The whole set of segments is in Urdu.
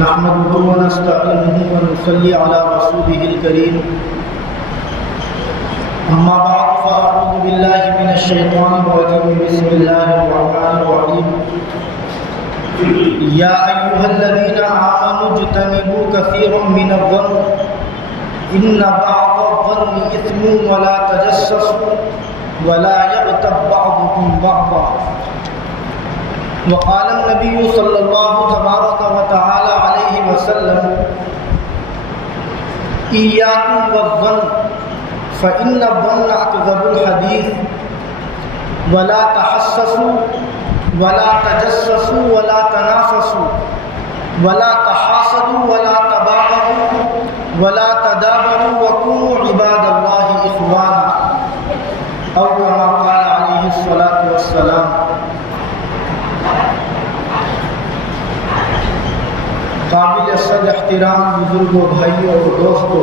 نحمده ونستعينه ونصلي على رسوله الكريم أما بعد فأعوذ بالله من الشيطان الرجيم بسم الله الرحمن الرحيم يا أيها الذين آمنوا اجتنبوا كثيرا من الظن إن بعض الظن إثم ولا تجسسوا ولا يغتب بعضكم بعضا وقال النبي صلى الله تبارك وتعالى عليه وسلم إياكم والظن فإن الظن أكذب الحديث ولا تحسسوا ولا تجسسوا ولا تنافسوا ولا تحاسدوا ولا تباغضوا ولا تدابروا وكونوا عباد الله إخوانا أو كما قال عليه الصلاة والسلام۔ قابل صد احترام بزرگوں، بھائیوں اور دوستوں،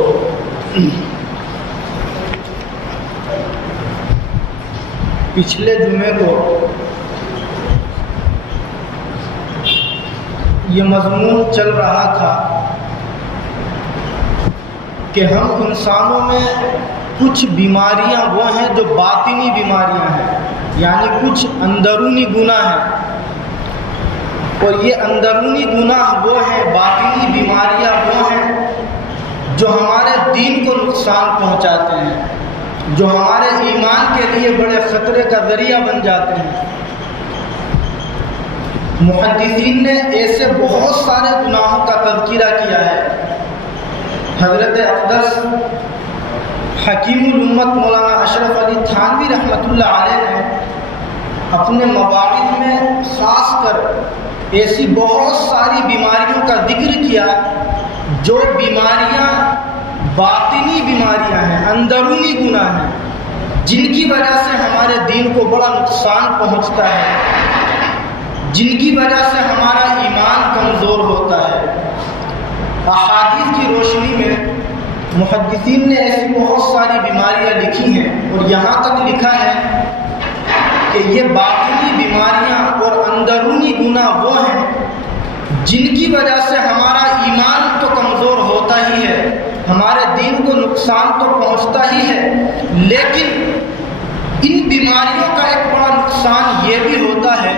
پچھلے جمعے کو یہ مضمون چل رہا تھا کہ ہم انسانوں میں کچھ بیماریاں وہ ہیں جو باطنی بیماریاں ہیں، یعنی کچھ اندرونی گناہ ہیں، اور یہ اندرونی گناہ وہ ہیں، باطنی بیماریاں وہ ہیں جو ہمارے دین کو نقصان پہنچاتے ہیں، جو ہمارے ایمان کے لیے بڑے خطرے کا ذریعہ بن جاتے ہیں۔ محدثین نے ایسے بہت سارے گناہوں کا تذکرہ کیا ہے۔ حضرت اقدس حکیم الامت مولانا اشرف علی تھانوی رحمۃ اللہ علیہ نے اپنے مواعظ میں خاص کر ایسی بہت ساری بیماریوں کا ذکر کیا جو بیماریاں باطنی بیماریاں ہیں، اندرونی گناہ ہیں، جن کی وجہ سے ہمارے دین کو بڑا نقصان پہنچتا ہے، جن کی وجہ سے ہمارا ایمان کمزور ہوتا ہے۔ احادیث کی روشنی میں محدثین نے ایسی بہت ساری بیماریاں لکھی ہیں، اور یہاں تک لکھا ہے کہ یہ باطنی بیماریاں اور اندرونی گناہ وہ ہیں جن کی وجہ سے ہمارا ایمان تو کمزور ہوتا ہی ہے، ہمارے دین کو نقصان تو پہنچتا ہی ہے، لیکن ان بیماریوں کا ایک بڑا نقصان یہ بھی ہوتا ہے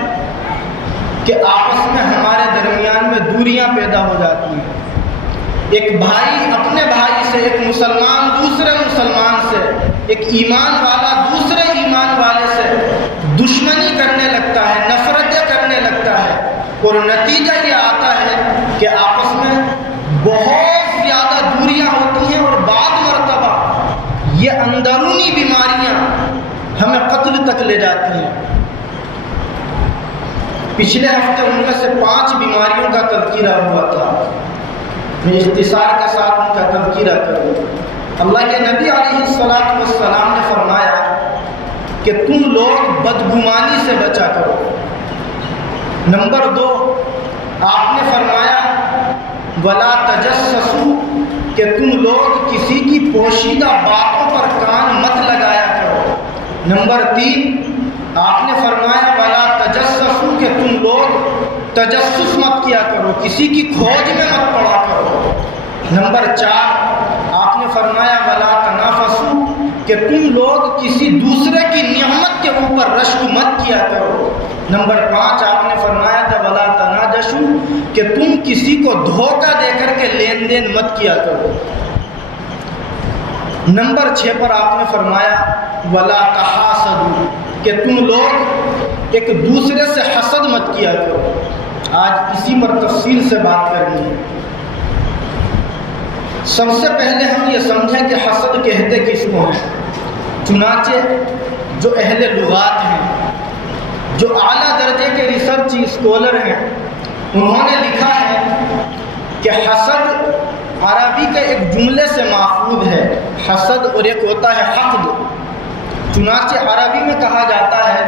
کہ آپس میں ہمارے درمیان میں دوریاں پیدا ہو جاتی ہیں۔ ایک بھائی اپنے بھائی سے، ایک مسلمان دوسرے مسلمان سے، ایک ایمان والا دوسرے ایمان والے سے دشمنی کرنے لگتا ہے، نفرتیں کرنے لگتا ہے، اور نتیجہ یہ آتا ہے کہ آپس میں بہت زیادہ دوریاں ہوتی ہیں، اور بعض مرتبہ یہ اندرونی بیماریاں ہمیں قتل تک لے جاتی ہیں۔ پچھلے ہفتے ان میں سے 5 بیماریوں کا تذکرہ ہوا تھا، میں اختصار کے ساتھ ان کا تذکرہ کروں۔ اللہ کے نبی علیہ السلام نے فرمایا کہ تم لوگ بدگمانی سے بچا کرو۔ نمبر 2، آپ نے فرمایا ولا تجسسوا، کہ تم لوگ کسی کی پوشیدہ باتوں پر کان مت لگایا کرو۔ نمبر 3، آپ نے فرمایا ولا تجسسوا، کہ تم لوگ تجسس مت کیا کرو، کسی کی کھوج میں مت پڑا کرو۔ نمبر 4، آپ نے فرمایا ولا تنافسوا، کہ تم لوگ کسی دوسرے کی نعمت کے اوپر رشک مت کیا کرو۔ نمبر 5، آپ نے فرمایا تھا ولا تناجشوا، کہ تم کسی کو دھوکہ دے کر کے لین دین مت کیا کرو۔ نمبر 6 پر آپ نے فرمایا ولا تحاسدوا، کہ تم لوگ ایک دوسرے سے حسد مت کیا کرو۔ آج اسی پر تفصیل سے بات کرنی ہے۔ سب سے پہلے ہم یہ سمجھیں کہ حسد کہتے کس کو ہیں۔ چنانچہ جو اہل لغات ہیں، جو اعلیٰ درجے کے ریسرچ اسکالر ہیں، انہوں نے لکھا ہے کہ حسد عربی کے ایک جملے سے ماخوذ ہے، حسد، اور ایک ہوتا ہے حقد۔ چنانچہ عربی میں کہا جاتا ہے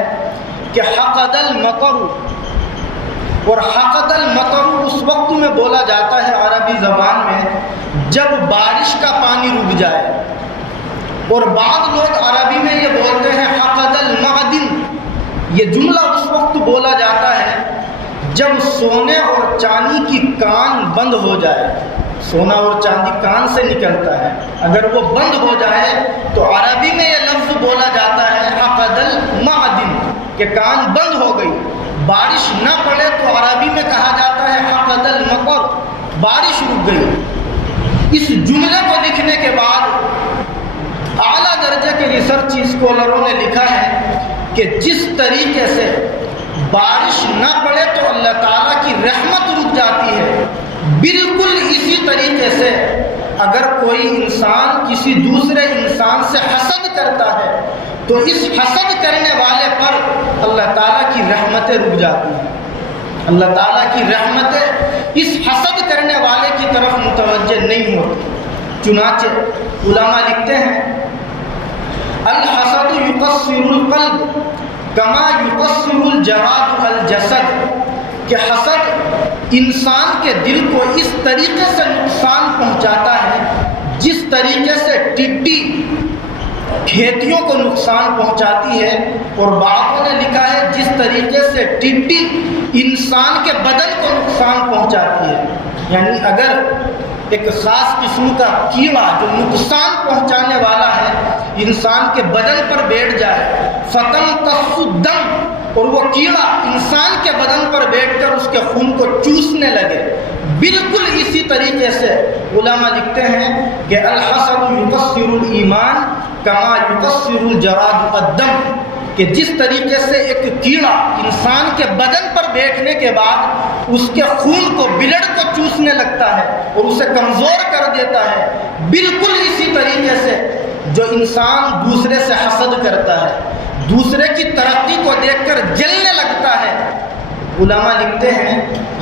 کہ حقد المطر، اور حقد المطر اس وقت میں بولا جاتا ہے عربی زبان میں جب بارش کا پانی رک جائے، اور بعض لوگ عربی میں یہ بولتے ہیں حقد المعدن، یہ جملہ اس وقت بولا جاتا ہے جب سونے اور چاندی کی کان بند ہو جائے، سونا اور چاندی کان سے نکلتا ہے، اگر وہ بند ہو جائے تو عربی میں یہ لفظ بولا جاتا ہے عقد المعدن، کہ کان بند ہو گئی۔ بارش نہ پڑے تو عربی میں کہا جاتا ہے عقد المطر، بارش رک گئی۔ اس جملے کو لکھنے کے بعد اعلیٰ درجے کے ریسرچ اسکالروں نے لکھا ہے کہ جس طریقے سے بارش نہ پڑے تو اللہ تعالیٰ کی رحمت رک جاتی ہے، بالکل اسی طریقے سے اگر کوئی انسان کسی دوسرے انسان سے حسد کرتا ہے تو اس حسد کرنے والے پر اللہ تعالیٰ کی رحمتیں رک جاتی ہیں، اللہ تعالیٰ کی رحمتیں اس حسد کرنے والے کی طرف متوجہ نہیں ہوتی۔ چنانچہ علماء لکھتے ہیں الحسد یقصر القلب کما یقصر الجراد الجسد، کہ حسد انسان کے دل کو اس طریقے سے نقصان پہنچاتا ہے جس طریقے سے ٹڈی کھیتیوں کو نقصان پہنچاتی ہے، اور بعضوں نے لکھا ہے جس طریقے سے ٹڈی انسان کے بدن کو نقصان پہنچاتی ہے۔ یعنی اگر ایک خاص قسم کا کیڑا جو نقصان پہنچانے والا ہے انسان کے بدن پر بیٹھ جائے، فتمتص الدم، اور وہ کیڑا انسان کے بدن پر بیٹھ کر اس کے خون کو چوسنے لگے، بالکل اسی طریقے سے علماء لکھتے ہیں کہ الحسد یکسر الایمان کما یکسر الجراد الدم، کہ جس طریقے سے ایک کیڑا انسان کے بدن پر بیٹھنے کے بعد اس کے خون کو بلڈ کو چوسنے لگتا ہے اور اسے کمزور کر دیتا ہے، بالکل اسی طریقے سے جو انسان دوسرے سے حسد کرتا ہے، دوسرے کی ترقی کو دیکھ کر جلنے لگتا ہے، علماء لکھتے ہیں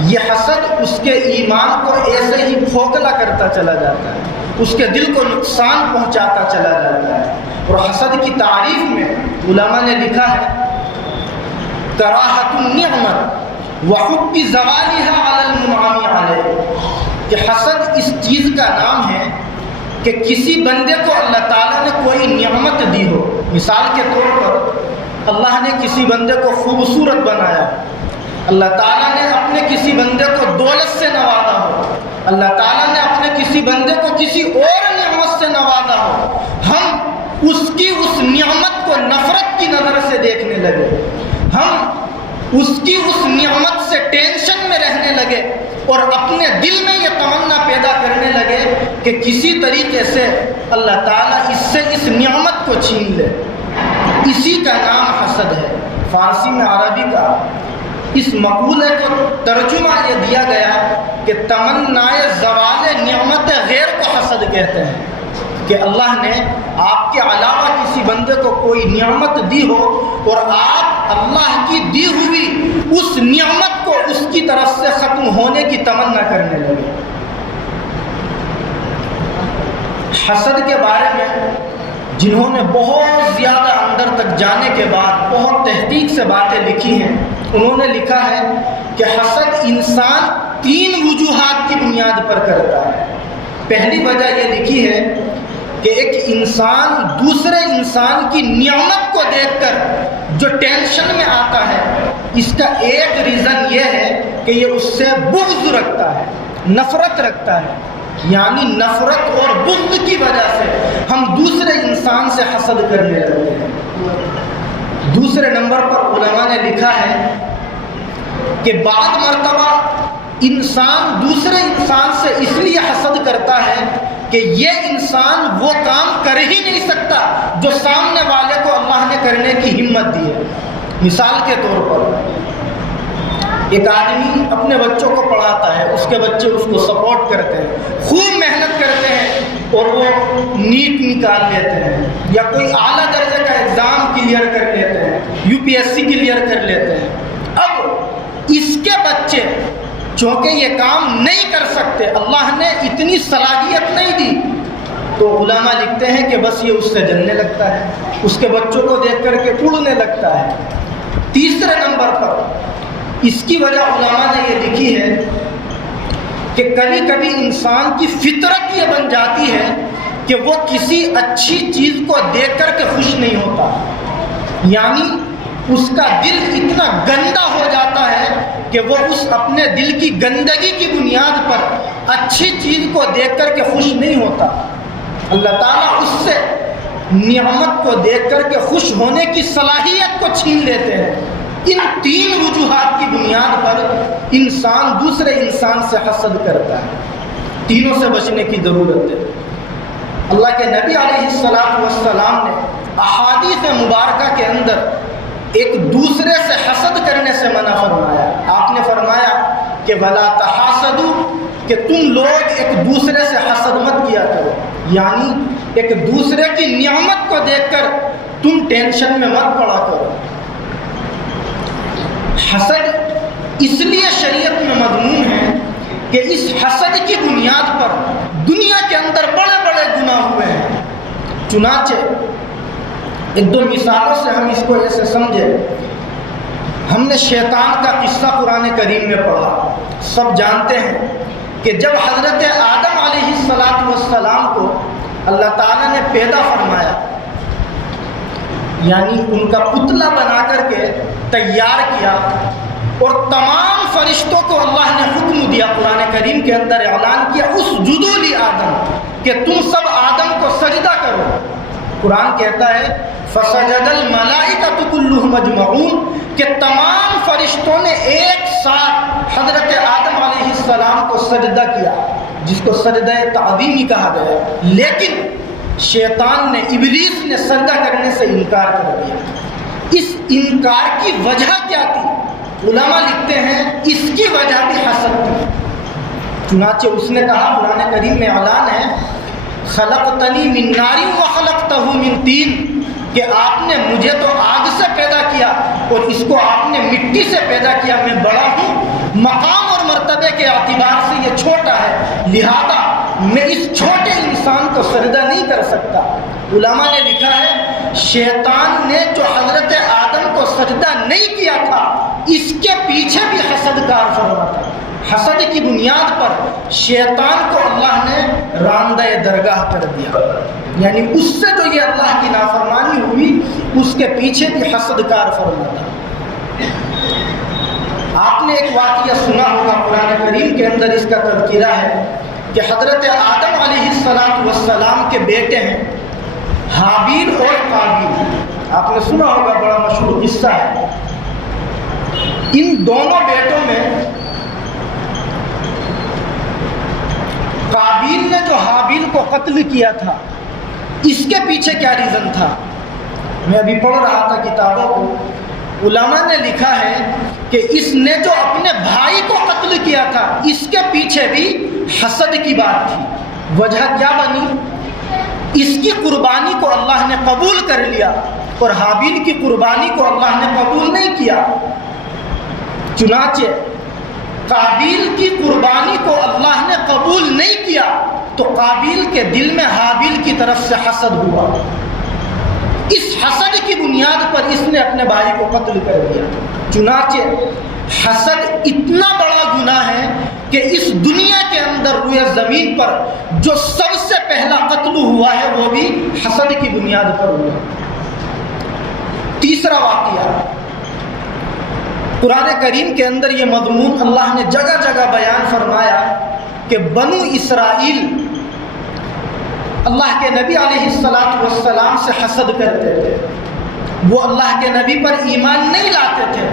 یہ حسد اس کے ایمان کو ایسے ہی کھوکھلا کرتا چلا جاتا ہے، اس کے دل کو نقصان پہنچاتا چلا جاتا ہے۔ اور حسد کی تعریف میں علماء نے لکھا ہے کراہت النعمت وحب زوالها علی المنعم علیہ، کہ حسد اس چیز کا نام ہے کہ کسی بندے کو اللہ تعالیٰ نے کوئی نعمت دی ہو، مثال کے طور پر اللہ نے کسی بندے کو خوبصورت بنایا، اللہ تعالیٰ نے اپنے کسی بندے کو دولت سے نوازا ہو، اللہ تعالیٰ نے اپنے کسی بندے کو کسی اور نعمت سے نوازا ہو، ہم اس کی اس نعمت کو نفرت کی نظر سے دیکھنے لگے، ہم اس کی اس نعمت سے ٹینشن میں رہنے لگے اور اپنے دل میں یہ تمنا پیدا کرنے لگے کہ کسی طریقے سے اللہ تعالیٰ اس سے اس نعمت کو چھین لے، اسی کا نام حسد ہے۔ فارسی میں عربی کا اس مقولے کو ترجمہ یہ دیا گیا کہ تمنائے زوال نعمت غیر کو حسد کہتے ہیں، کہ اللہ نے آپ کے علاوہ کسی بندے کو کوئی نعمت دی ہو اور آپ اللہ کی دی ہوئی اس نعمت کو اس کی طرف سے ختم ہونے کی تمنا کرنے لگے۔ حسد کے بارے میں جنہوں نے بہت زیادہ اندر تک جانے کے بعد بہت تحقیق سے باتیں لکھی ہیں، انہوں نے لکھا ہے کہ حسد انسان 3 وجوہات کی بنیاد پر کرتا ہے۔ پہلی وجہ یہ لکھی ہے کہ ایک انسان دوسرے انسان کی نعمت کو دیکھ کر جو ٹینشن میں آتا ہے، اس کا ایک ریزن یہ ہے کہ یہ اس سے بغض رکھتا ہے، نفرت رکھتا ہے، یعنی نفرت اور بغض کی وجہ سے ہم دوسرے انسان سے حسد کرنے لگتے ہیں۔ دوسرے نمبر پر علماء نے لکھا ہے کہ بعض مرتبہ انسان دوسرے انسان سے اس لیے حسد کرتا ہے کہ یہ انسان وہ کام کر ہی نہیں سکتا جو سامنے والے کو اللہ نے کرنے کی ہمت دی ہے۔ مثال کے طور پر ایک آدمی اپنے بچوں کو پڑھاتا ہے، اس کے بچے اس کو سپورٹ کرتے ہیں، خوب محنت کرتے ہیں اور وہ نیٹ نکال لیتے ہیں یا کوئی اعلیٰ درجے کا ایگزام کلیئر کر لیتے ہیں، UPSC کلیئر کر لیتے ہیں۔ اب اس کے بچے چونکہ یہ کام نہیں کر سکتے، اللہ نے اتنی صلاحیت نہیں دی، تو علماء لکھتے ہیں کہ بس یہ اس سے جلنے لگتا ہے، اس کے بچوں کو دیکھ کر کے اڑنے لگتا ہے۔ تیسرے نمبر پر اس کی وجہ علماء نے یہ لکھی ہے کہ کبھی کبھی انسان کی فطرت یہ بن جاتی ہے کہ وہ کسی اچھی چیز کو دیکھ کر کے خوش نہیں ہوتا، یعنی اس کا دل اتنا گندا ہو جاتا ہے کہ وہ اس اپنے دل کی گندگی کی بنیاد پر اچھی چیز کو دیکھ کر کے خوش نہیں ہوتا، اللہ تعالیٰ اس سے نعمت کو دیکھ کر کے خوش ہونے کی صلاحیت کو چھین لیتے ہیں۔ ان تین وجوہات کی بنیاد پر انسان دوسرے انسان سے حسد کرتا ہے، تینوں سے بچنے کی ضرورت ہے۔ اللہ کے نبی علیہ السلام نے احادیث مبارکہ کے اندر ایک دوسرے سے حسد کرنے سے منع فرمایا۔ آپ نے فرمایا کہ وَلَا تَحَاسَدُوا، کہ تم لوگ ایک دوسرے سے حسد مت کیا کرو، یعنی ایک دوسرے کی نعمت کو دیکھ کر تم ٹینشن میں مت پڑا کرو۔ حسد اس لیے شریعت میں مذموم ہے کہ اس حسد کی بنیاد پر دنیا کے اندر بڑے بڑے گناہ ہوئے ہیں۔ چنانچہ ایک دو مثالوں سے ہم اس کو ایسے سمجھے، ہم نے شیطان کا قصہ قرآن کریم میں پڑھا۔ سب جانتے ہیں کہ جب حضرت آدم علیہ السلام کو اللہ تعالیٰ نے پیدا فرمایا، یعنی ان کا پتلا بنا کر کے تیار کیا، اور تمام فرشتوں کو اللہ نے حکم دیا، قرآن کریم کے اندر اعلان کیا اسجدوا لآدم، کہ تم سب آدم کو سجدہ کرو۔ قرآن کہتا ہے فسجد الملائکۃ کلھم اجمعون، کہ تمام فرشتوں نے ایک ساتھ حضرت آدم علیہ السلام کو سجدہ کیا، جس کو سجدہ تعظیمی کہا گیا۔ لیکن شیطان نے، ابلیس نے سجدہ کرنے سے انکار کر دیا۔ اس انکار کی وجہ کیا تھی؟ علماء لکھتے ہیں اس کی وجہ بھی حسد تھی۔ چنانچہ اس نے کہا، قرآن کریم میں اعلان ہے خلقتنی من نار وخلقتہ من طین، کہ آپ نے مجھے تو آگ سے پیدا کیا اور اس کو آپ نے مٹی سے پیدا کیا، میں بڑا ہوں، مقام اور مرتبے کے اعتبار سے یہ چھوٹا ہے، لہذا میں اس چھوٹے انسان کو سجدہ نہیں کر سکتا۔ علماء نے لکھا ہے شیطان نے جو حضرت آدم کو سجدہ نہیں کیا تھا، اس کے پیچھے بھی حسد کار فرما تھا۔ حسد کی بنیاد پر شیطان کو اللہ نے راندہ درگاہ کر دیا، یعنی اس سے جو یہ اللہ کی نافرمانی ہوئی، اس کے پیچھے بھی حسد کار فرما تھا۔ آپ نے ایک واقعہ سنا ہوگا، قرآن کریم کے اندر اس کا تذکرہ ہے کہ حضرت آدم علیہ السلام کے بیٹے ہیں حابیل اور قابیل۔ آپ نے سنا ہوگا، بڑا مشہور قصہ ہے۔ ان دونوں بیٹوں میں قابیل نے جو حابیل کو قتل کیا تھا، اس کے پیچھے کیا ریزن تھا؟ میں ابھی پڑھ رہا تھا کتابوں کو، علماء نے لکھا ہے کہ اس نے جو اپنے بھائی کو قتل کیا تھا، اس کے پیچھے بھی حسد کی بات تھی۔ وجہ کیا بنی؟ اس کی قربانی کو اللہ نے قبول کر لیا اور حابیل کی قربانی کو اللہ نے قبول نہیں کیا۔ چنانچہ قابیل کی قربانی کو اللہ نے قبول نہیں کیا تو قابیل کے دل میں حابیل کی طرف سے حسد ہوا۔ اس حسد کی بنیاد پر اس نے اپنے بھائی کو قتل کر دیا۔ چنانچہ حسد اتنا بڑا گناہ ہے کہ اس دنیا کے اندر روئے زمین پر جو سب سے پہلا قتل ہوا ہے وہ بھی حسد کی بنیاد پر ہوا۔ تیسرا واقعہ، قرآن کریم کے اندر یہ مضمون اللہ نے جگہ جگہ بیان فرمایا کہ بنو اسرائیل اللہ کے نبی علیہ السلام سے حسد کرتے تھے، وہ اللہ کے نبی پر ایمان نہیں لاتے تھے،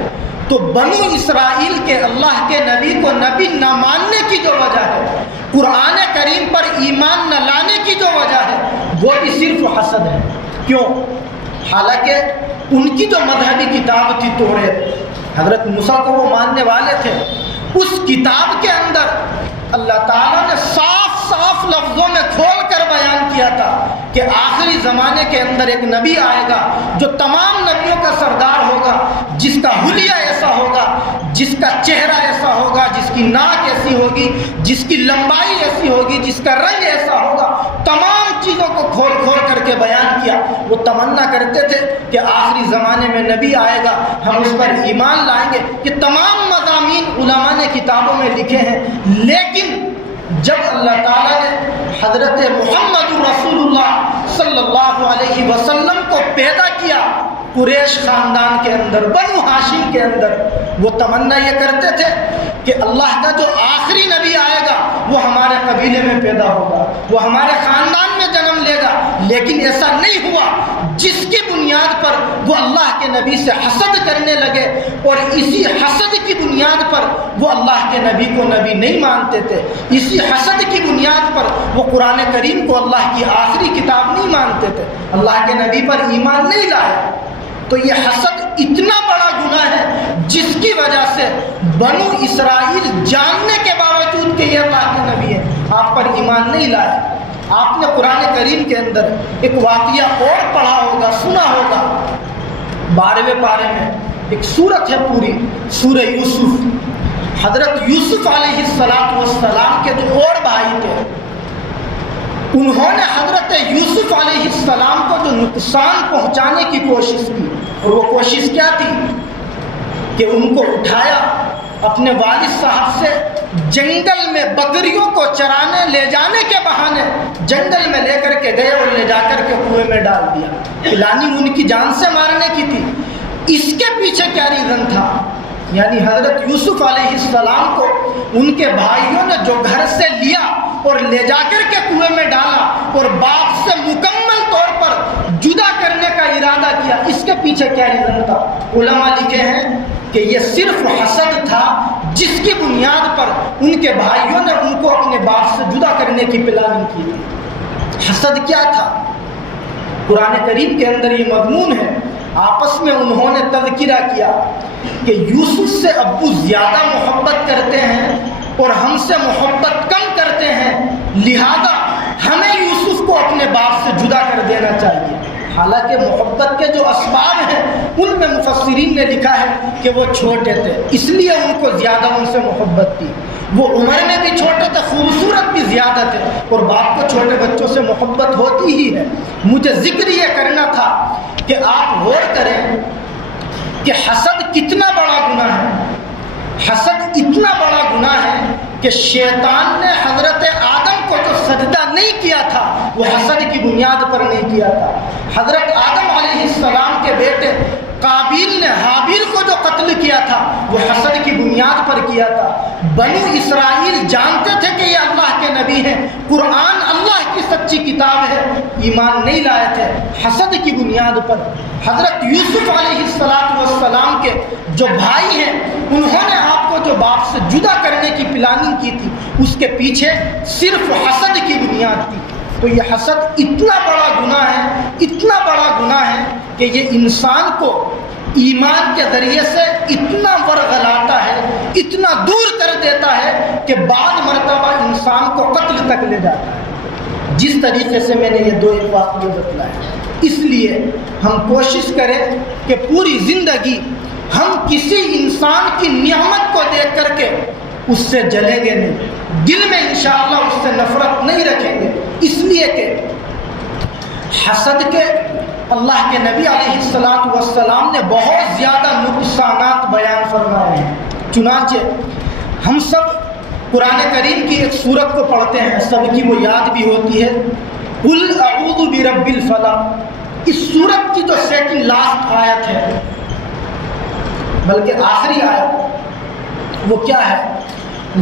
تو بنو اسرائیل کے اللہ کے نبی کو نبی نہ ماننے کی جو وجہ ہے، قرآن کریم پر ایمان نہ لانے کی جو وجہ ہے، وہ بھی صرف حسد ہے۔ کیوں؟ حالانکہ ان کی جو مذہبی کتاب تھی توریت، حضرت موسیٰ کو وہ ماننے والے تھے، اس کتاب کے اندر اللہ تعالیٰ نے صاف صاف لفظوں میں کھول کر بیان کیا تھا کہ آخری زمانے کے اندر ایک نبی آئے گا جو تمام نبیوں کا سردار ہوگا، جس کا حلیہ ایسا ہوگا، جس کا چہرہ ایسا ہوگا، جس کی ناک ایسی ہوگی، جس کی لمبائی ایسی ہوگی، جس کا رنگ ایسا ہوگا، تمام چیزوں کو کھول کھول کر کے بیان کیا۔ وہ تمنا کرتے تھے کہ آخری زمانے میں نبی آئے گا، ہم اس پر ایمان لائیں گے۔ یہ تمام مضامین علماء نے کتابوں میں لکھے ہیں، لیکن جب اللہ تعالیٰ نے حضرت محمد رسول اللہ صلی اللہ علیہ وسلم کو پیدا کیا قریش خاندان کے اندر، بنو ہاشم کے اندر وہ تمنا یہ کرتے تھے کہ اللہ کا جو آخری نبی آئے گا وہ ہمارے قبیلے میں پیدا ہوگا، وہ ہمارے خاندان میں جنم لے گا، لیکن ایسا نہیں ہوا، جس کی بنیاد پر وہ اللہ کے نبی سے حسد کرنے لگے اور اسی حسد کی بنیاد پر وہ اللہ کے نبی کو نبی نہیں مانتے تھے، اسی حسد کی بنیاد پر وہ قرآن کریم کو اللہ کی آخری کتاب نہیں مانتے تھے، اللہ کے نبی پر ایمان نہیں لائے۔ تو یہ حسد اتنا بڑا گناہ ہے جس کی وجہ سے بنو اسرائیل جاننے کے باوجود کہ یہ اللہ کے نبی ہے آپ پر ایمان نہیں لائے۔ آپ نے قرآن کریم کے اندر ایک واقعہ اور پڑھا ہوگا، سنا ہوگا، 12ویں پارے میں ایک سورت ہے پوری، سورہ یوسف۔ حضرت یوسف علیہ السلام کے جو اور بھائی تھے، انہوں نے حضرت یوسف علیہ السلام کو جو نقصان پہنچانے کی کوشش کی، اور وہ کوشش کیا تھی کہ ان کو اٹھایا اپنے والد صاحب سے جنگل میں بکریوں کو چرانے لے جانے کے بہانے جنگل میں لے کر کے گئے اور لے جا کر کے کنویں میں ڈال دیا۔ پلاننگ ان کی جان سے مارنے کی تھی۔ اس کے پیچھے کیا ریزن تھا؟ یعنی حضرت یوسف علیہ السلام کو ان کے بھائیوں نے جو گھر سے لیا اور لے جا کر کے کنویں میں ڈالا اور باپ سے مکمل طور پر جدا کرنے کا ارادہ کیا، اس کے پیچھے کیا ریزن تھا؟ علماء لکھے ہیں کہ یہ صرف حسد تھا جس کی بنیاد پر ان کے بھائیوں نے ان کو اپنے باپ سے جدا کرنے کی پلاننگ کی تھی۔ حسد کیا تھا؟ قرآن کریم کے اندر یہ مضمون ہے۔ آپس میں انہوں نے تذکرہ کیا کہ یوسف سے ابو زیادہ محبت کرتے ہیں اور ہم سے محبت کم کرتے ہیں، لہذا ہمیں یوسف کو اپنے باپ سے جدا کر دینا چاہیے۔ حالانکہ محبت کے جو اسباب ہیں ان میں مفسرین نے لکھا ہے کہ وہ چھوٹے تھے، اس لیے ان کو زیادہ ان سے محبت تھی۔ وہ عمر میں بھی چھوٹے تھے، خوبصورت بھی زیادہ تھے، اور باپ کو چھوٹے بچوں سے محبت ہوتی ہی ہے۔ مجھے ذکر یہ کرنا تھا کہ آپ غور کریں کہ حسد کتنا بڑا گناہ ہے۔ حسد اتنا بڑا گناہ ہے کہ شیطان نے حضرت آدم کو جو سجدہ نہیں کیا تھا وہ حسد کی بنیاد پر نہیں کیا تھا۔ حضرت آدم علیہ السلام کے بیٹے قابیل نے حابیل کو جو قتل کیا تھا وہ حسد کی بنیاد پر کیا تھا۔ بنو اسرائیل جانتے تھے کہ یہ اللہ کے نبی ہیں، قرآن اللہ کی سچی کتاب ہے، ایمان نہیں لائے تھے حسد کی بنیاد پر۔ حضرت یوسف علیہ السلام کے جو بھائی ہیں انہوں نے آپ کو جو باپ سے جدا کرنے کی پلاننگ کی تھی اس کے پیچھے صرف حسد کی بنیاد تھی۔ تو یہ حسد اتنا بڑا گناہ ہے، اتنا بڑا گناہ ہے کہ یہ انسان کو ایمان کے ذریعے سے اتنا ورغلاتا ہے، اتنا دور کر دیتا ہے کہ بعض مرتبہ انسان کو قتل تک لے جاتا ہے، جس طریقے سے میں نے یہ دو ایک واقعے بتلائے۔ اس لیے ہم کوشش کریں کہ پوری زندگی ہم کسی انسان کی نعمت کو دیکھ کر کے اس سے جلیں گے نہیں، دل میں انشاءاللہ اس سے نفرت نہیں رکھیں گے، اس لیے کہ حسد کے اللہ کے نبی علیہ السلام نے بہت زیادہ نقصانات بیان فرمائے ہیں۔ چنانچہ ہم سب قرآن کریم کی ایک سورت کو پڑھتے ہیں، سب کی وہ یاد بھی ہوتی ہے، قل اعوذ برب الفلق۔ اس سورت کی جو سیکنڈ لاسٹ آیت ہے، بلکہ آخری آیت، وہ کیا ہے؟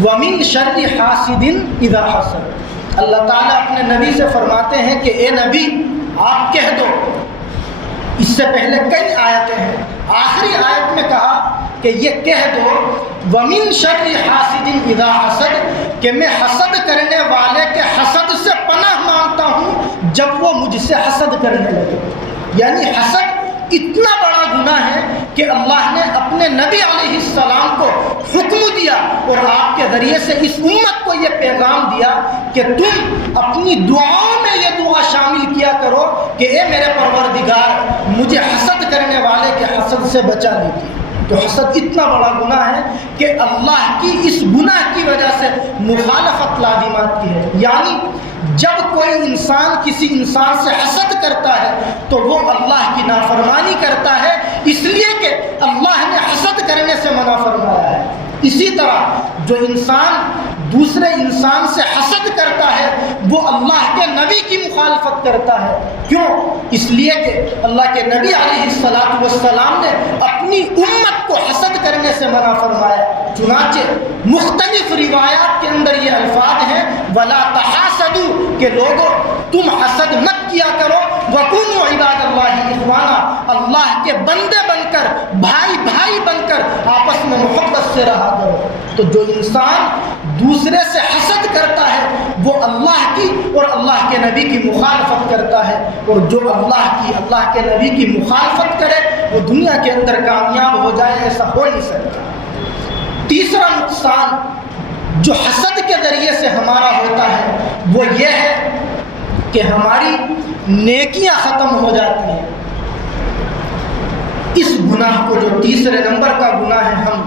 وَمِن شَرِّ حَاسِدٍ إِذَا حَسَدَ۔ اللہ تعالیٰ اپنے نبی سے فرماتے ہیں کہ اے نبی آپ کہہ دو، اس سے پہلے کئی آیتیں ہیں، آخری آیت میں کہا کہ یہ کہہ دو وَمِن شَرِّ حَاسِدٍ إِذَا حَسَدَ، کہ میں حسد کرنے والے کے حسد سے پناہ مانگتا ہوں جب وہ مجھ سے حسد کرنے لگے۔ یعنی حسد اتنا بڑا گناہ ہے کہ اللہ نے اپنے نبی علیہ السلام کو حکم دیا اور آپ کے ذریعے سے اس امت کو یہ پیغام دیا کہ تم اپنی دعاؤں میں یہ دعا شامل کیا کرو کہ اے میرے پروردگار مجھے حسد کرنے والے کے حسد سے بچا لیجیے۔ تو حسد اتنا بڑا گناہ ہے کہ اللہ کی اس گناہ کی وجہ سے مخالفت لازم آتی ہے۔ یعنی جب کوئی انسان کسی انسان سے حسد کرتا ہے تو وہ اللہ کی نافرمانی کرتا ہے، اس لیے کہ اللہ نے حسد کرنے سے منع فرمایا ہے۔ اسی طرح جو انسان دوسرے انسان سے حسد کرتا ہے وہ اللہ کے نبی نبی کی مخالفت کرتا ہے. کیوں؟ اس لیے کہ اللہ کے نبی علیہ السلام نے اپنی امت کو حسد کرنے سے منع فرمایا. چنانچہ مختلف روایات کے اندر یہ الفاظ ہیں وَلَا تَحَاسَدُوا کہ لوگوں تم حسد مت کیا کرو. وَكُونُوا عِبَادَ اللَّهِ إِخْوَانًا اللہ کے بندے بن کر بھائی بھائی بن کر آپس میں محبت سے رہا کرو. تو جو انسان دوسرے سے حسد کرتا ہے وہ اللہ کی اور اللہ کے نبی کی مخالفت کرتا ہے. اور جو اللہ کے نبی کی مخالفت کرے وہ دنیا کے اندر کامیاب ہو جائے ایسا ہو نہیں سکتا. تیسرا نقصان جو حسد کے ذریعے سے ہمارا ہوتا ہے وہ یہ ہے کہ ہماری نیکیاں ختم ہو جاتی ہیں. اس گناہ کو جو تیسرے نمبر کا گناہ ہے ہم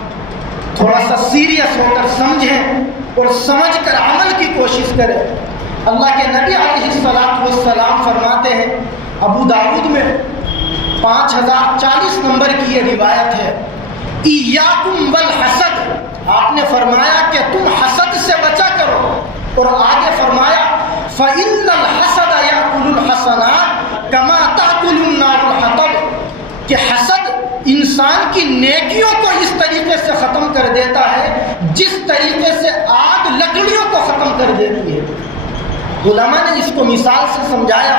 تھوڑا سا سیریس ہو کر سمجھیں اور سمجھ کر عمل کی کوشش کریں. اللہ کے نبی علیہ السلام فرماتے ہیں ابو داؤد میں 5040 نمبر کی یہ روایت ہے ایاکم والحسد. آپ نے فرمایا کہ تم حسد سے بچا کرو اور آگے فرمایا فإن الحسد يأكل الحسنات كما تأكل النار الحطب کہ حسد انسان کی نیکیوں کو اس طریقے سے ختم کر دیتا ہے جس طریقے سے آگ لکڑیوں کو ختم کر دیتی ہے. علماء نے اس کو مثال سے سمجھایا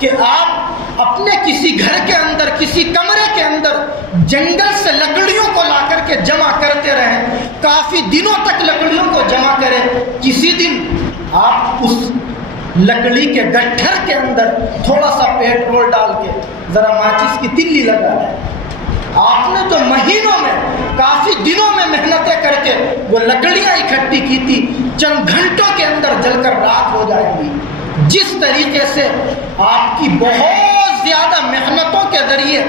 کہ آپ اپنے کسی گھر کے اندر کسی کمرے کے اندر جنگل سے لکڑیوں کو لا کر کے جمع کرتے رہیں, کافی دنوں تک لکڑیوں کو جمع کریں. کسی دن آپ اس لکڑی کے گٹھر کے اندر تھوڑا سا پیٹرول ڈال کے ذرا ماچس کی تلی لگا دیں. آپ نے تو مہینوں میں کافی دنوں میں محنتیں کر کے وہ لکڑیاں اکٹھی کی تھی, چند گھنٹوں کے اندر جل کر راکھ ہو جائے گی. جس طریقے سے آپ کی بہت زیادہ محنتوں کے ذریعے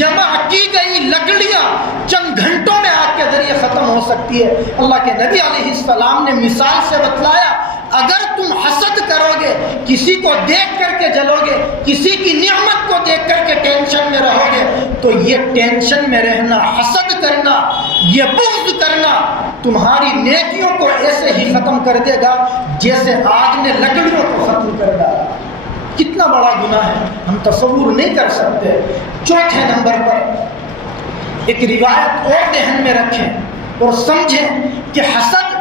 جمع کی گئی لکڑیاں چند گھنٹوں میں آگ کے ذریعے ختم ہو سکتی ہے, اللہ کے نبی علیہ السلام نے مثال سے بتلایا اگر تم حسد کرو گے, کسی کو دیکھ کر کے جلو گے, کسی کی نعمت کو دیکھ کر کے ٹینشن میں رہو گے, تو یہ ٹینشن میں رہنا, حسد کرنا, یہ بغض کرنا تمہاری نیکیوں کو ایسے ہی ختم کر دے گا جیسے آگ نے لکڑیوں کو ختم کر ڈالا. کتنا بڑا گناہ ہے ہم تصور نہیں کر سکتے. چوتھے نمبر پر ایک روایت اور ذہن میں رکھیں اور سمجھیں کہ حسد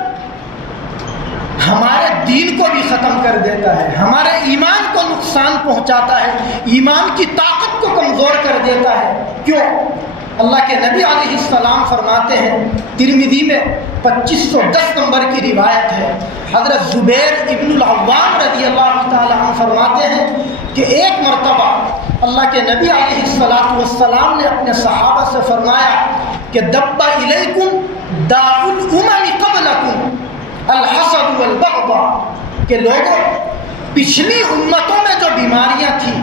ہمارے دین کو بھی ختم کر دیتا ہے, ہمارے ایمان کو نقصان پہنچاتا ہے, ایمان کی طاقت کو کمزور کر دیتا ہے. کیوں؟ اللہ کے نبی علیہ السلام فرماتے ہیں, ترمذی میں 2510 نمبر کی روایت ہے, حضرت زبیر ابن العوام رضی اللہ تعالی عنہ فرماتے ہیں کہ ایک مرتبہ اللہ کے نبی علیہ السلام نے اپنے صحابہ سے فرمایا کہ دب الیکم داء الامم قبلکم الحسد والبغضاء کہ لوگوں پچھلی امتوں میں جو بیماریاں تھیں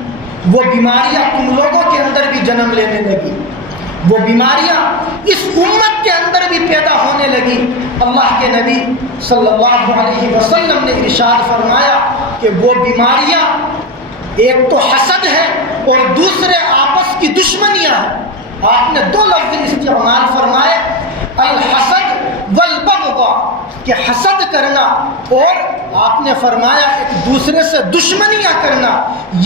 وہ بیماریاں تم لوگوں کے اندر بھی جنم لینے لگی, وہ بیماریاں اس امت کے اندر بھی پیدا ہونے لگی. اللہ کے نبی صلی اللہ علیہ وسلم نے ارشاد فرمایا کہ وہ بیماریاں ایک تو حسد ہے اور دوسرے آپس کی دشمنیاں ہیں. آپ نے دو لفظ استعمال فرمائے الحسد والبغضاء کہ حسد کرنا اور آپ نے فرمایا ایک دوسرے سے دشمنیاں کرنا.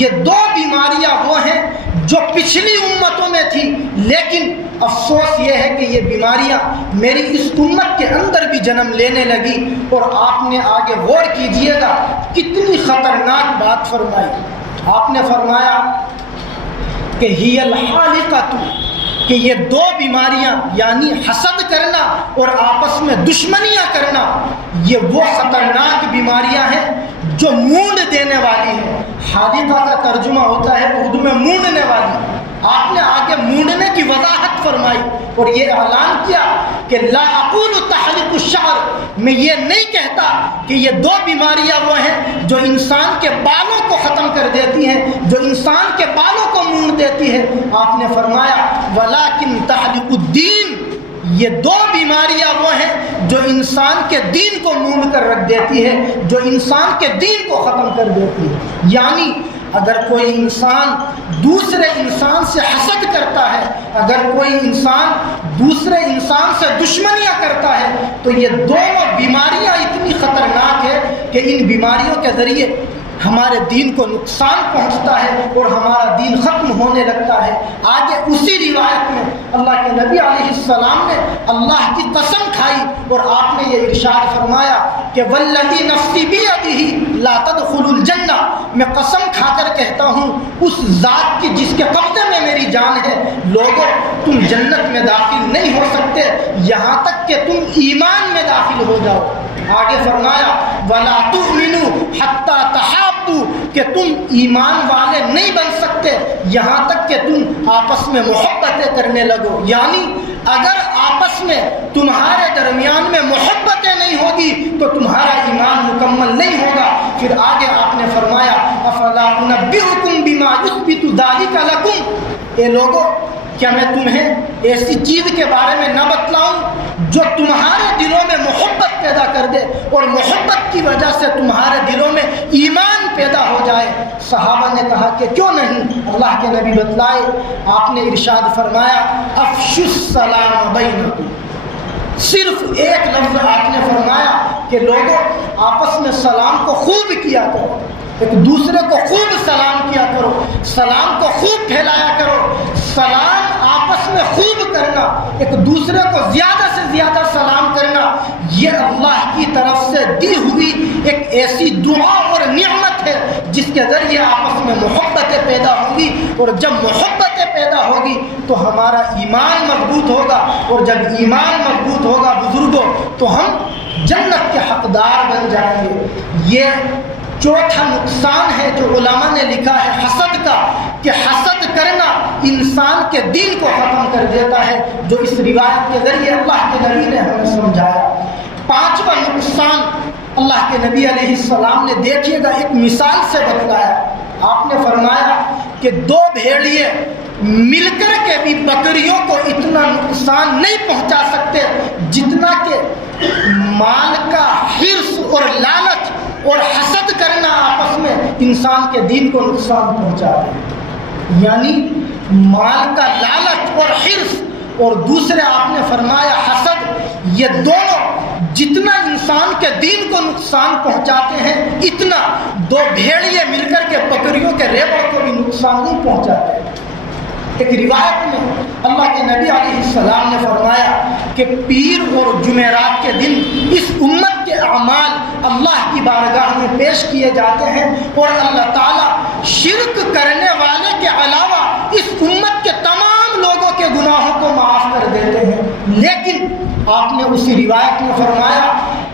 یہ دو بیماریاں وہ ہیں جو پچھلی امتوں میں تھی, لیکن افسوس یہ ہے کہ یہ بیماریاں میری اس امت کے اندر بھی جنم لینے لگی. اور آپ نے آگے غور کیجئے گا کتنی خطرناک بات فرمائی. آپ نے فرمایا کہ ہی الحالقۃ کہ یہ دو بیماریاں یعنی حسد کرنا اور آپس میں دشمنیاں کرنا یہ وہ خطرناک بیماریاں ہیں جو مونڈ دینے والی ہیں. حادثہ کا ترجمہ ہوتا ہے اردو میں مونڈنے والی. آپ نے آگے مونڈنے کی وضاحت فرمائی اور یہ اعلان کیا کہ لا اقول تحلق الشعر, میں یہ نہیں کہتا کہ یہ دو بیماریاں وہ ہیں جو انسان کے بالوں کو ختم کر دیتی ہیں, جو انسان کے بالوں کو مونڈ دیتی ہے. آپ نے فرمایا ولکن تحلق الدین, یہ دو بیماریاں وہ ہیں جو انسان کے دین کو مونڈ کر رکھ دیتی ہے, جو انسان کے دین کو ختم کر دیتی ہے. یعنی اگر کوئی انسان دوسرے انسان سے حسد کرتا ہے، اگر کوئی انسان دوسرے انسان سے دشمنیاں کرتا ہے، تو یہ دونوں بیماریاں اتنی خطرناک ہے کہ ان بیماریوں کے ذریعے ہمارے دین کو نقصان پہنچتا ہے اور ہمارا دین ختم ہونے لگتا ہے۔ آگے اسی روایت میں اللہ کے نبی علیہ السلام نے اللہ کی قسم کھائی اور آپ نے یہ ارشاد فرمایا کہ والذی نفسی بیدہ لا تدخلوا الجنہ، میں قسم کھا کر کہتا ہوں اس ذات کی جس کے قبضے میں میری جان ہے، لوگوں تم جنت میں داخل نہیں ہو سکتے یہاں تک کہ تم ایمان میں داخل ہو جاؤ۔ آگے فرمایا وَلَا تُؤْمِنُوا حَتَّى تَحَابُّوا، کہ تم ایمان والے نہیں بن سکتے یہاں تک کہ تم آپس میں محبتیں کرنے لگو، یعنی اگر آپس میں تمہارے درمیان میں محبتیں نہیں ہوگی تو تمہارا ایمان مکمل نہیں ہوگا۔ پھر آگے آپ نے فرمایا افلا انبئکم بما یثبت ذلک لکم، اے لوگو کیا میں تمہیں ایسی چیز کے بارے میں نہ بتلاؤں جو تمہارے دلوں میں محبت پیدا کر دے اور محبت کی وجہ سے تمہارے دلوں میں ایمان پیدا ہو جائے؟ صحابہ نے کہا کہ کیوں نہیں، اللہ کے نبی بتلائے۔ آپ نے ارشاد فرمایا افشوا السلام بینکم، صرف ایک لفظ آپ نے فرمایا کہ لوگوں آپس میں سلام کو خوب کیا کرو، ایک دوسرے کو خوب سلام کیا کرو، سلام کو خوب پھیلایا کرو، سلام آپس میں خوب کرنا، ایک دوسرے کو زیادہ سے زیادہ سلام کرنا، یہ اللہ کی طرف سے دی ہوئی ایک ایسی دعا اور نعمت ہے جس کے ذریعے آپس میں محبتیں پیدا ہوں گی، اور جب محبتیں پیدا ہوگی تو ہمارا ایمان مضبوط ہوگا، اور جب ایمان مضبوط ہوگا بزرگوں تو ہم جنت کے حقدار بن جائیں گے۔ یہ چوتھا نقصان ہے جو علماء نے لکھا ہے حسد کا، کہ حسد کرنا انسان کے دین کو ختم کر دیتا ہے، جو اس روایت کے ذریعے اللہ کے نبی نے ہمیں سمجھایا۔ پانچواں نقصان اللہ کے نبی علیہ السلام نے دیکھیے گا ایک مثال سے بتلایا۔ آپ نے فرمایا کہ دو بھیڑیے مل کر کے بھی بکریوں کو اتنا نقصان نہیں پہنچا سکتے جتنا کہ مال کا حرص اور لالچ اور حسد کرنا آپس میں انسان کے دین کو نقصان پہنچاتے ہیں۔ یعنی مال کا لالچ اور حرص اور دوسرے آپ نے فرمایا حسد، یہ دونوں جتنا انسان کے دین کو نقصان پہنچاتے ہیں اتنا دو بھیڑیے مل کر کے بکریوں کے ریوڑ کو بھی نقصان نہیں پہنچاتے۔ ایک روایت میں اللہ کے نبی علیہ السلام نے فرمایا کہ پیر اور جمعرات کے دن اس امت کے اعمال اللہ کی بارگاہ میں پیش کیے جاتے ہیں اور اللہ تعالیٰ شرک کرنے والے کے علاوہ اس امت کے تمام لوگوں کے گناہوں کو معاف کر دیتے ہیں۔ لیکن آپ نے اسی روایت میں فرمایا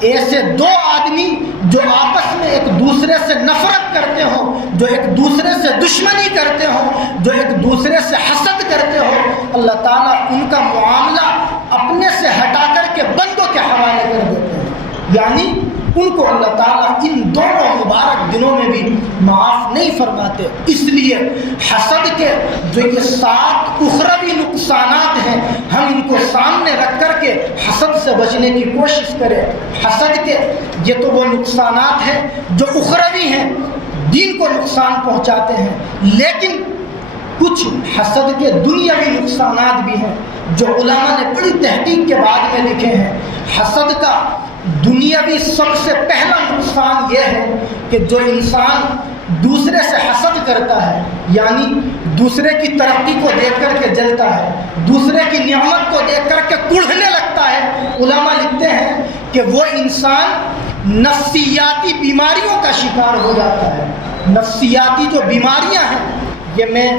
ایسے دو آدمی جو آپس میں ایک دوسرے سے نفرت کرتے ہوں، جو ایک دوسرے سے دشمنی کرتے ہوں، جو ایک دوسرے سے حسد کرتے ہوں، اللہ تعالیٰ ان کا معاملہ اپنے سے ہٹا کر کے بندوں کے حوالے کر دیتے ہیں، یعنی ان کو اللہ تعالیٰ ان دونوں مبارک دنوں میں بھی معاف نہیں فرماتے۔ اس لیے حسد کے جو یہ 7 اخروی نقصانات ہیں ہم ان کو سامنے رکھ کر کے حسد سے بچنے کی کوشش کریں۔ حسد کے یہ تو وہ نقصانات ہیں جو اخروی ہیں، دین کو نقصان پہنچاتے ہیں، لیکن کچھ حسد کے دنیاوی نقصانات بھی ہیں جو علماء نے بڑی تحقیق کے بعد میں لکھے ہیں۔ حسد کا دنیاوی سب سے پہلا نقصان یہ ہے کہ جو انسان دوسرے سے حسد کرتا ہے، یعنی دوسرے کی ترقی کو دیکھ کر کے جلتا ہے، دوسرے کی نعمت کو دیکھ کر کے کڑھنے لگتا ہے، علماء لکھتے ہیں کہ وہ انسان نفسیاتی بیماریوں کا شکار ہو جاتا ہے۔ نفسیاتی جو بیماریاں ہیں، یہ میں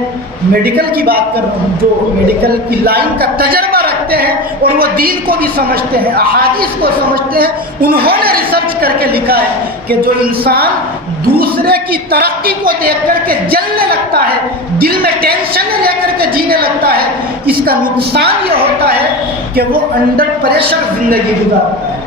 میڈیکل کی بات کر رہا ہوں، جو میڈیکل کی لائن کا تجربہ رکھتے ہیں اور وہ دین کو بھی سمجھتے ہیں، احادیث کو سمجھتے ہیں، انہوں نے ریسرچ کر کے لکھا ہے کہ جو انسان دوسرے کی ترقی کو دیکھ کر کے جلنے لگتا ہے، دل میں ٹینشن لے کر کے جینے لگتا ہے، اس کا نقصان یہ ہوتا ہے کہ وہ انڈر پریشر زندگی گزارتا ہے۔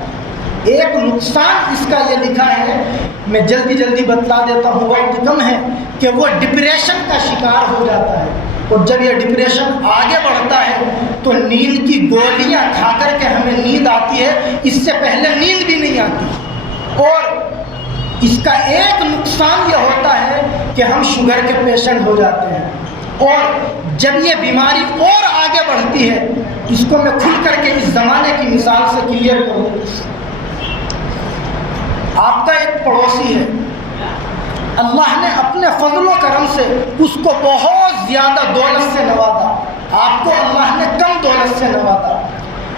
ایک نقصان اس کا یہ لکھا ہے، میں جلدی بتلا دیتا ہوں وقت کم ہے، کہ وہ ڈپریشن کا شکار ہو جاتا ہے، اور جب یہ ڈپریشن آگے بڑھتا ہے تو نیند کی گولیاں کھا کر کے ہمیں نیند آتی ہے، اس سے پہلے نیند بھی نہیں آتی، اور اس کا ایک نقصان یہ ہوتا ہے کہ ہم شوگر کے پیشنٹ ہو جاتے ہیں، اور جب یہ بیماری اور آگے بڑھتی ہے، اس کو میں کھل کر کے اس زمانے کی مثال سے کلیئر کروں۔ آپ کا ایک پڑوسی ہے، اللہ نے اپنے فضل و کرم سے اس کو بہت زیادہ دولت سے نوازا، آپ کو اللہ نے کم دولت سے نوازا۔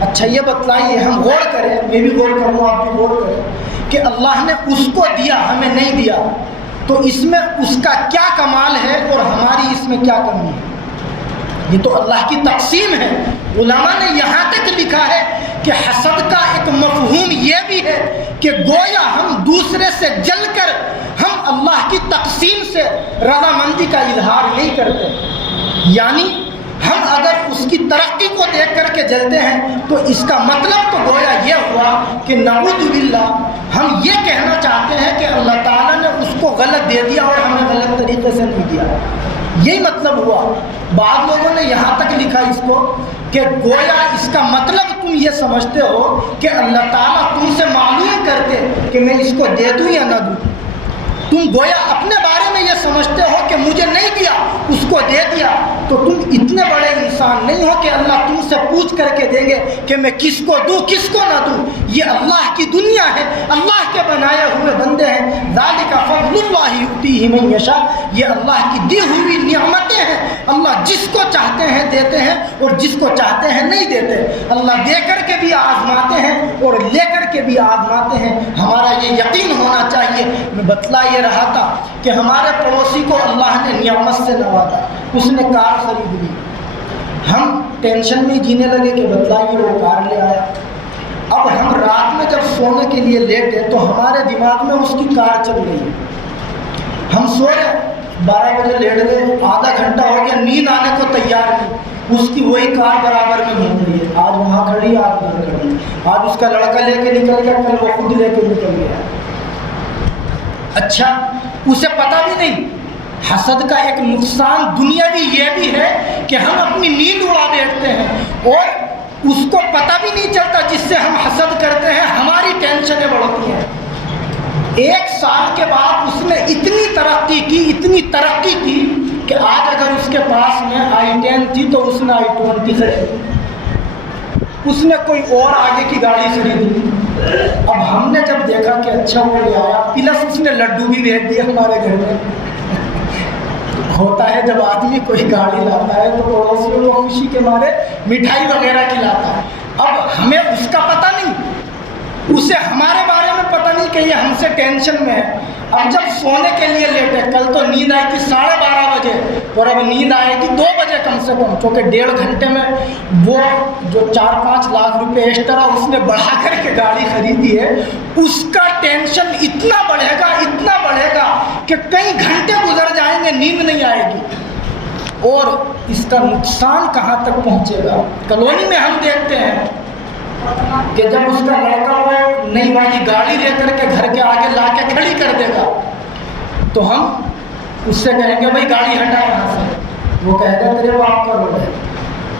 اچھا یہ بتلائیے، ہم غور کریں، میں بھی غور کروں، آپ بھی غور کریں، کہ اللہ نے اس کو دیا ہمیں نہیں دیا، تو اس میں اس کا کیا کمال ہے اور ہماری اس میں کیا کمی ہے؟ یہ تو اللہ کی تقسیم ہے۔ علماء نے یہاں تک لکھا ہے کہ حسد کا ایک مفہوم یہ بھی ہے کہ گویا ہم دوسرے سے جل کر ہم اللہ کی تقسیم سے رضامندی کا اظہار نہیں کرتے، یعنی ہم اگر اس کی ترقی کو دیکھ کر کے جلتے ہیں تو اس کا مطلب تو گویا یہ ہوا کہ نعوذ باللہ ہم یہ کہنا چاہتے ہیں کہ اللہ تعالیٰ نے اس کو غلط دے دیا اور ہمیں غلط طریقے سے نہیں دیا، یہی مطلب ہوا۔ بعض لوگوں نے یہاں تک لکھا اس کو کہ گویا اس کا مطلب تم یہ سمجھتے ہو کہ اللہ تعالیٰ تم سے معلوم کرتے کہ میں اس کو دے دوں یا نہ دوں، تم گویا اپنے بارے میں یہ سمجھتے ہو کہ مجھے نہیں دیا اس کو دے دیا، تو تم اتنے بڑے انسان نہیں ہو کہ اللہ تم سے پوچھ کر کے دیں گے کہ میں کس کو دوں کس کو نہ دوں۔ یہ اللہ کی دنیا ہے، اللہ کے بنائے ہوئے بندے ہیں، ذالک فضل اللہ یؤتیہ من یشاء، یہ اللہ کی دی ہوئی نعمتیں ہیں، اللہ جس کو چاہتے ہیں دیتے ہیں اور جس کو چاہتے ہیں نہیں دیتے۔ اللہ دے کر کے بھی آزماتے ہیں اور لے کر کے بھی آزماتے ہیں، ہمارا یہ یقین ہونا چاہیے۔ میں بتلا یہ رہا تھا کہ ہمارے پڑوسی کو اللہ نے نعمت سے نوازا، اس نے کار خرید لی، ہم ٹینشن میں جینے لگے کہ بتلائیے وہ کار لے آیا۔ اب ہم رات میں جب سونے کے لیے لیٹے تو ہمارے دماغ میں اس کی کار چل رہی ہے، ہم سو رہے 12 بجے لیٹ گئے، آدھا گھنٹہ ہو گیا، نیند آنے کو تیار نہیں، اس کی وہی کار برابر میں گھوم رہی ہے، آج وہاں کھڑی آج ادھر کھڑی، آج اس کا لڑکا لے کے نکل گیا، کل وہ خود لے کے نکل گیا۔ اچھا اسے پتہ بھی نہیں۔ حسد کا ایک نقصان دنیاوی یہ بھی ہے کہ ہم اپنی نیند اڑا بیٹھتے ہیں اور اس کو پتہ بھی نہیں چلتا، جس سے ہم حسد کرتے ہیں ہماری ٹینشنیں بڑھتی ہیں۔ 1 سال کے بعد اس نے اتنی ترقی کی کہ آج اگر اس کے پاس میں i10 تھی تو اس نے i20 خریدی، اس نے کوئی اور آگے کی گاڑی خریدی۔ اب ہم نے جب دیکھا کہ اچھا وہ لے آیا، پلس اس نے لڈو بھی بھیج دیا ہمارے گھر میں۔ ہوتا ہے جب آدمی کوئی گاڑی لاتا ہے تو پڑوسیوں کو خوشی کے مارے مٹھائی وغیرہ کھلاتا ہے۔ اب ہمیں اس کا پتہ نہیں، اسے ہمارے بارے میں پتہ نہیں کہ یہ ہم سے ٹینشن میں ہے۔ اب جب سونے کے لیے لیٹے، کل تو نیند آئی تھی 12:30 بجے اور اب نیند آئے گی 2 بجے کم سے کم، کیونکہ 1.5 گھنٹے میں وہ جو 4-5 لاکھ روپے ایکسٹرا اس نے بڑھا کر کے گاڑی خریدی ہے، اس کا ٹینشن اتنا بڑھے گا کہ کئی گھنٹے گزر جائیں گے، نیند نہیں آئے گی۔ اور اس کا نقصان کہاں تک پہنچے گا؟ کالونی میں ہم دیکھتے ہیں کہ جب اس کا لڑکا وہ نئی والی گاڑی لے کر کے گھر کے آگے لا کے کھڑی کر دے گا تو ہم اس سے کہیں گے بھائی گاڑی ہٹا یہاں سے، وہ کہے گا تیرے باپ کا روڈ ہے۔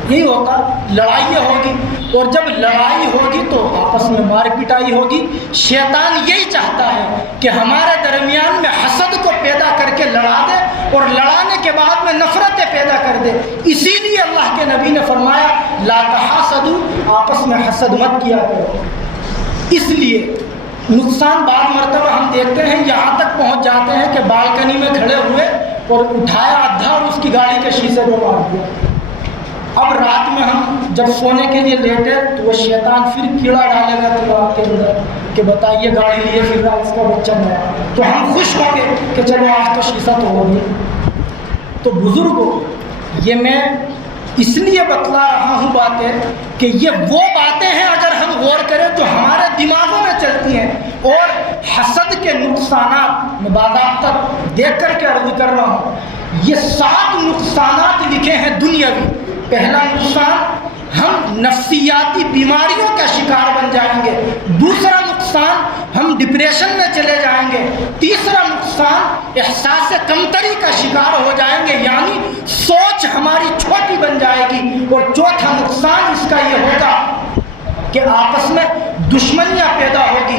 یہی ہوگا، لڑائی ہوگی، اور جب لڑائی ہوگی تو آپس میں مار پٹائی ہوگی۔ شیطان یہی چاہتا ہے کہ ہمارے درمیان میں حسد کو پیدا کر کے لڑا دے اور لڑانے کے بعد میں نفرتیں پیدا کر دے۔ اسی لیے اللہ کے نبی نے فرمایا لا تحاسدوا، آپس میں حسد مت کیا کرو۔ اس لیے نقصان بعض مرتبہ ہم دیکھتے ہیں یہاں تک پہنچ جاتے ہیں کہ بالکنی میں کھڑے ہوئے اور اٹھایا ادھا اور اس کی گاڑی کے شیشے کو مار دیا۔ اب رات میں ہم جب سونے کے لیے لیٹے تو وہ شیطان پھر کیڑا ڈالے گا دماغ کے اندر کہ بتائیے گاڑی لیے پھر رہا اس کا بچہ نیا، تو ہم خوش ہوں گے کہ چلو آج تو شیشہ تو ہو گیا۔ تو بزرگوں، یہ میں اس لیے بتلا رہا ہوں باتیں کہ یہ وہ باتیں ہیں اگر ہم غور کریں جو ہمارے دماغوں میں چلتی ہیں، اور حسد کے نقصانات میں باضابطہ دیکھ کر کے عرض کر رہا ہوں۔ یہ 7 نقصانات لکھے ہیں دنیاوی۔ پہلا نقصان، ہم نفسیاتی بیماریوں کا شکار بن جائیں گے۔ دوسرا نقصان، ہم ڈپریشن میں چلے جائیں گے۔ تیسرا نقصان، احساس کمتری کا شکار ہو جائیں گے، یعنی سوچ ہماری چھوٹی بن جائے گی۔ اور چوتھا نقصان اس کا یہ ہوگا کہ آپس میں دشمنیاں پیدا ہوگی۔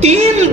3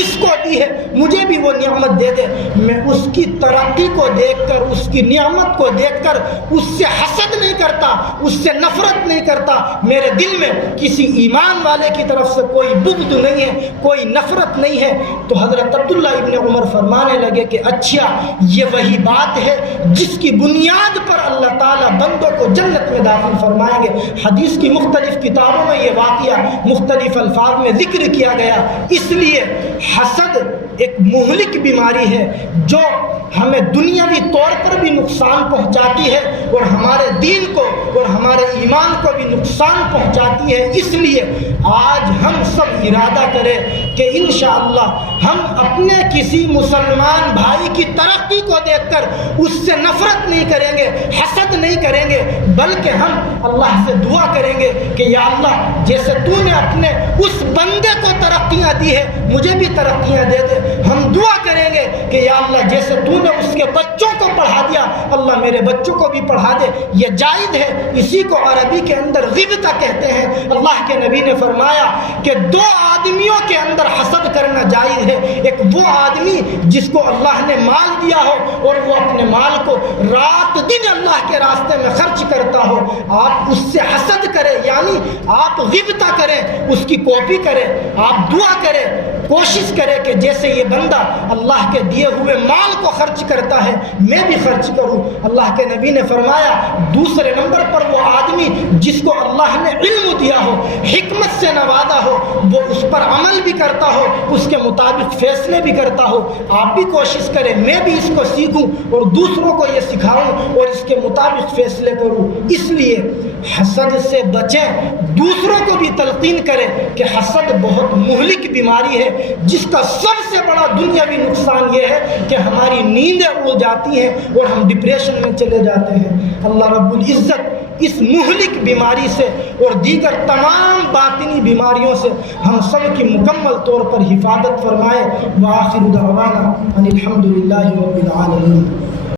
اس کو دی ہے مجھے بھی وہ نعمت دے دے. میں اس کی ترقی کو دیکھ کر, اس کی نعمت کو دیکھ کر اس سے حسد نہیں کرتا, اس سے نفرت نہیں کرتا. میرے دل میں کسی ایمان والے کی طرف سے کوئی بغض نہیں ہے, کوئی نفرت نہیں ہے. تو حضرت عبداللہ ابن عمر فرمانے لگے کہ اچھا یہ وہی بات ہے جس کی بنیاد پر اللہ تعالیٰ بندوں کو جنت میں داخل فرمائیں گے. حدیث کی مختلف کتابوں میں یہ واقعہ مختلف الفاظ میں ذکر کیا گیا. اس لیے حسد ایک مہلک بیماری ہے جو ہمیں دنیاوی طور پر بھی نقصان پہنچاتی ہے اور ہمارے دین کو اور ہمارے ایمان کو بھی نقصان پہنچاتی ہے. اس لیے آج ہم سب ارادہ کریں کہ انشاءاللہ ہم اپنے کسی مسلمان بھائی کی ترقی کو دیکھ کر اس سے نفرت نہیں کریں گے, حسد نہیں کریں گے, بلکہ ہم اللہ سے دعا کریں گے کہ یا اللہ جیسے تو نے اپنے اس بندے کو ترقیاں دی ہے مجھے بھی ترقیاں دے دے. ہم دعا کریں گے کہ یا اللہ جیسے تو نے اس کے بچوں کو پڑھا دیا اللہ میرے بچوں کو بھی پڑھا دے. یہ جائز ہے, اسی کو عربی کے اندر غبطہ کہتے ہیں. اللہ کے نبی نے فرمایا کہ دو آدمیوں کے اندر حسد کرنا جائز ہے. ایک وہ آدمی جس کو اللہ نے مال دیا ہو اور وہ اپنے مال کو رات دن اللہ کے راستے میں خرچ کرتا ہو, آپ اس سے حسد کریں یعنی آپ غبطہ کریں, اس کی کاپی کریں, آپ دعا کریں, کوشش کریں کہ جیسے یہ بندہ اللہ کے دیے ہوئے مال کو خرچ کرتا ہے میں بھی خرچ کروں. اللہ کے نبی نے فرمایا دوسرے نمبر پر وہ آدمی جس کو اللہ نے علم دیا ہو, حکمت سے نوازا ہو, وہ اس پر عمل بھی کرتا ہو, اس کے مطابق فیصلے بھی کرتا ہو. آپ بھی کوشش کریں میں بھی اس کو سیکھوں اور دوسروں کو یہ سکھاؤں اور اس کے مطابق فیصلے کروں. اس لیے حسد سے بچیں, دوسروں کو بھی تلقین کریں کہ حسد بہت مہلک بیماری ہے جس کا سب سے بڑا دنیاوی نقصان یہ ہے کہ ہماری نیندیں اڑ جاتی ہیں اور ہم ڈپریشن میں چلے جاتے ہیں. اللہ رب العزت اس مہلک بیماری سے اور دیگر تمام باطنی بیماریوں سے ہم سب کی مکمل طور پر حفاظت فرمائے. وآخر دعوانا ان الحمد للہ رب العالمین.